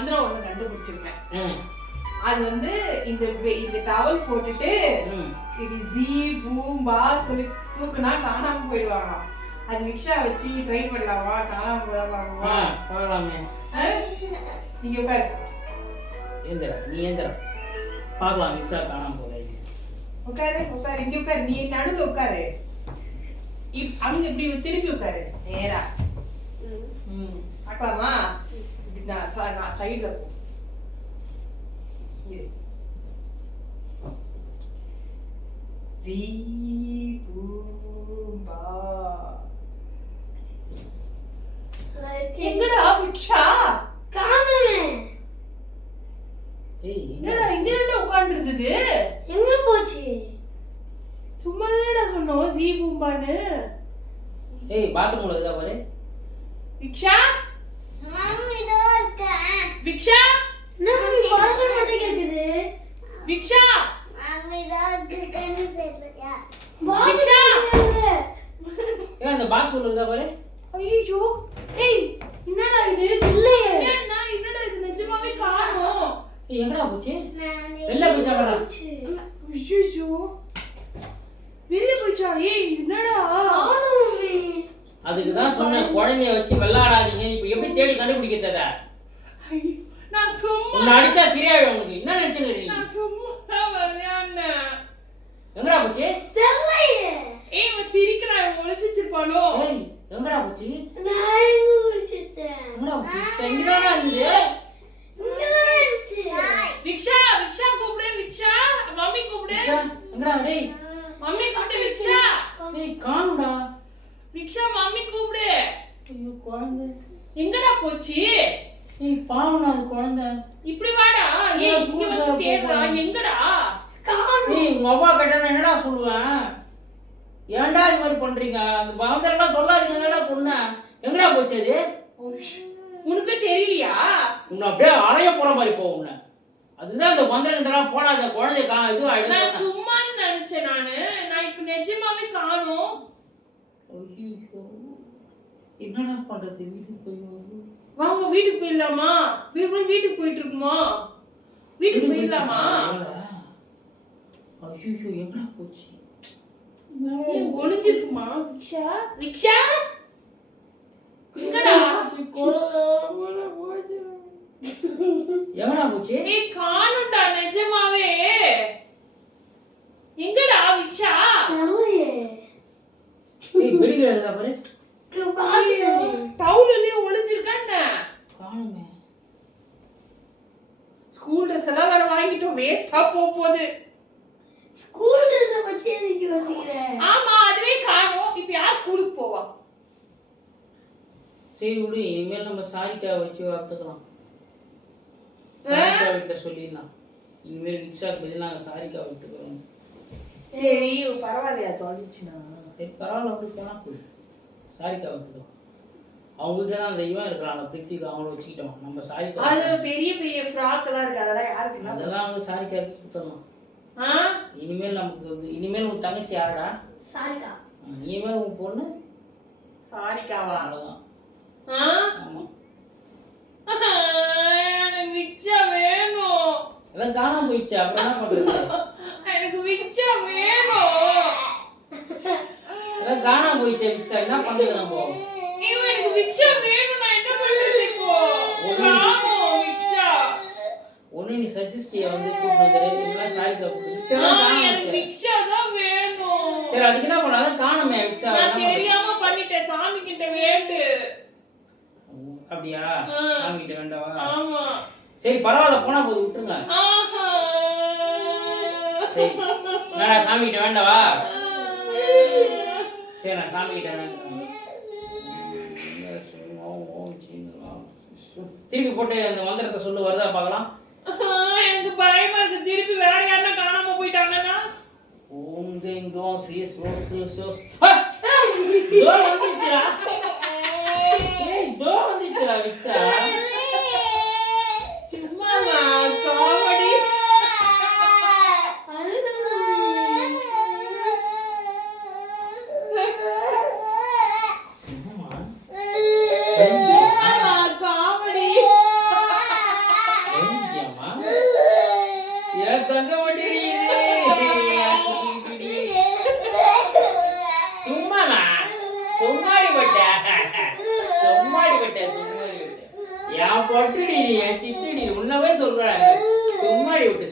மந்திரம் ஒண்ணு கண்டுபிடிச்சிருக்கேன். அது வந்து இந்த டவல் போட்டுட்டு இது ஜீ பூம் பா சொல்லி தூக்குனா காணாம போயிடுவாங்க. அது விக்ஷா வச்சு ட்ரை பண்ணலாமா? காணாம போயிடலாமா? பார்க்கலாமே. நீங்க உட்காரு. ஏந்திரா பார்க்கலாம். விக்ஷா காணாம போகுது. உட்காரு இங்க உட்காரு. நீ நடுவுல உட்காரு. அங்க இப்படி திருப்பி உட்காரு நேரா. பார்க்கலாமா? நான் சைடுல போ. எங்கடா விக்ஷா? காணமே. என்னடா இங்க உட்கார்ந்து இருந்தது? எங்க போச்சு? சும்மா தானடா சொன்னோம் ஜீ பூம்பான்னு. பாத்ரூம்ல இருக்கா பாரு. விக்ஷா மம்மி இதோ இருக்கேன். விக்ஷா நான் பாக்க மாட்டேங்குது. விக்ஷா மம்மி இதோ இருக்கேன்னு சொல்றியா? விக்ஷா அந்த பாக்ஸ் இருக்கா பாரு. ஐயோ என்னடா இது? இல்லையே. என்னடா இது? நிஜமாவே காணோம். எங்கடா போச்சு? வெளில போச்சா பாரு. ஐயோ வெளிய போச்சா? என்னடா காணோம். அதுக்கு தான் சொன்னேன் குழந்தைய வச்சு விளையாடாதீங்க. இப்ப எப்படி தேடி கண்டுபிடிக்கிறத? நான் சும்மா உன்னை அடிச்சா சரியாயிடும். உங்களுக்கு என்ன நினைச்சீங்க நீ? நான் சும்மா விளையாடுனேன். எங்கடா போச்சு? தெரியலையே. இவன் சிரிக்கிறான். ஒளிச்சிருப்பானோ? எங்கடா போச்சு? நான் எங்க குடிச்சிட்டேன். எங்கடா போச்சு? இங்கதானா இருந்துச்சு? இங்கதான் இருந்துச்சு. விக்ஷா கூப்பிடு. விக்ஷா மம்மி கூப்பிடு. எங்கடா? டேய் மம்மி கூப்பிடு. விக்ஷா காணுடா. விக்ஷா மம்மி கூப்பிடு. ஐயோ குழந்தை எங்கடா போச்சு? பாவம்டா அது குழந்தை. இப்படி வாடா. இங்க வந்து தேடுறா. எங்கடா? உங்க அம்மா கிட்ட என்னடா சொல்லுவேன்? ஏன்டா இது மாதிரி பண்றீங்க? அந்த மந்திரம் சொல்லாதீங்கடா சொன்னேன். எங்கடா போச்சு அது? உனக்கு தெரியலையா? உன்னை அப்படியே அலைய போற மாதிரி போ உன்னை. அதுதான் இந்த மந்திரம் இதெல்லாம் போடாத குழந்தை இது ஆயிடும். நான் சும்மா நினைச்சேன். நான் இப்ப நிஜமாவே காணோம். என்னடா பண்றது? வீட்டுக்கு போய் வாங்க வீட்டுக்கு போயிடலாமா? வீட்டுக்கு போயிட்டு இருக்குமா? வீட்டுக்கு போயிடலாமா? ஐயோ எங்கடா போச்சு? ஒளிஞ்சிருக்குமா? விக்ஷா எங்கடா? எங்கடா போச்சு? காணும்டா நிஜமாவே. எங்கடா விக்ஷா? தெரியலையே. வெடிக்கிறதா பாரு. டவுன்லயே ஒளிஞ்சிருக்கானே. காணுமே. ஸ்கூல் ட்ரெஸ் எல்லாம் வேற வாங்கிட்டோம். வேஸ்டா போகுது. ஸ்கூல் ட்ரெஸ் பத்தி எதுக்கு யோசிக்கிற? ஆமா அதுவே காணோம். இப்ப யார் ஸ்கூலுக்கு போவா? சரி விடு. இனிமேல் நம்ம சாரிக்கா வச்சு வளர்த்துக்கலாம். சாரிக்கா வீட்டுல சொல்லிடலாம். இனிமேல் விக்ஷாக்கு பதில் நாங்க சாரிக்கா வளர்த்துக்கிறோம். சரி பரவாயில்லையா? தொலைச்சுனா சரி பரவாயில்ல. அப்படி போனா போய் சாரிக்கா வளர்த்துக்கலாம். அவங்க வீட்டுல தான் அந்த இவன் இருக்கிறாங்க பிரித்திக்கு. அவங்கள வச்சுக்கிட்டோம். நம்ம சாரிக்கா அது பெரிய ஃப்ராக் எல்லாம் இருக்கு. அதெல்லாம் யாருக்கு? அதெல்லாம் வந்து சாரிக்கா கொடுத்துடலாம். இனிமேல் நமக்கு இனிமேல் உன் தங்கச்சி யாரடா? சாரிகா. இனிமேல் உன் பொண்ணு சாரிகாவா? அவ்வளவுதான். ஆமா. எனக்கு விக்ஷா வேணும். அதான் காணாம போயிடுச்சு. அப்புறம் என்ன பண்றது? எனக்கு விக்ஷா வேணும். அதான் காணாம போயிடுச்சு விக்ஷா. என்ன பண்றது நம்ம? எனக்கு விக்ஷா வேணும். நான் என்ன பண்றது இப்போ? காணோம் விக்ஷா. ஒண்ணு நீ சசிஸ்டியை வந்து கூப்பிட்டு இல்ல சாரிக்கா கூப்பிட்டு. எனக்கு விக்ஷா தான் வேணும். சரி அதுக்கு என்ன பண்ண? அதான் காணுமே விக்ஷா. நான் தெரியாம பண்ணிட்டேன். சாமி கிட்ட வேண்டு. அப்படியா? சாமி கிட்ட வேண்டாவா? ஆமா. சரி பரவாயில்ல. போனா போது விட்டுருங்க. சரி நான் சாமி கிட்ட வேண்டாவா? சரி நான் சாமி கிட்ட வேண்டாம். திருப்பி போட்டு அந்த மந்திரத்தை சொல்லு. வருதா பார்க்கலாம். எனக்கு பயமா இருக்கு. திருப்பி வேற யாரா காணாம போயிட்டாங்கன்னா? ஓம் ஜெயம் தோம் சீஸ் ரோஸ் தோ வந்துச்சா? தோ வந்துச்சா விக்ஷா? சும்மா காமெடி. காமெடி. அங்க மட்டும் சும்மாமா சும்மாடி பட்ட என் பொட்டுடி என் சிட்டுடி உன்னவே சொல்றாங்க சும்மாடி விட்டு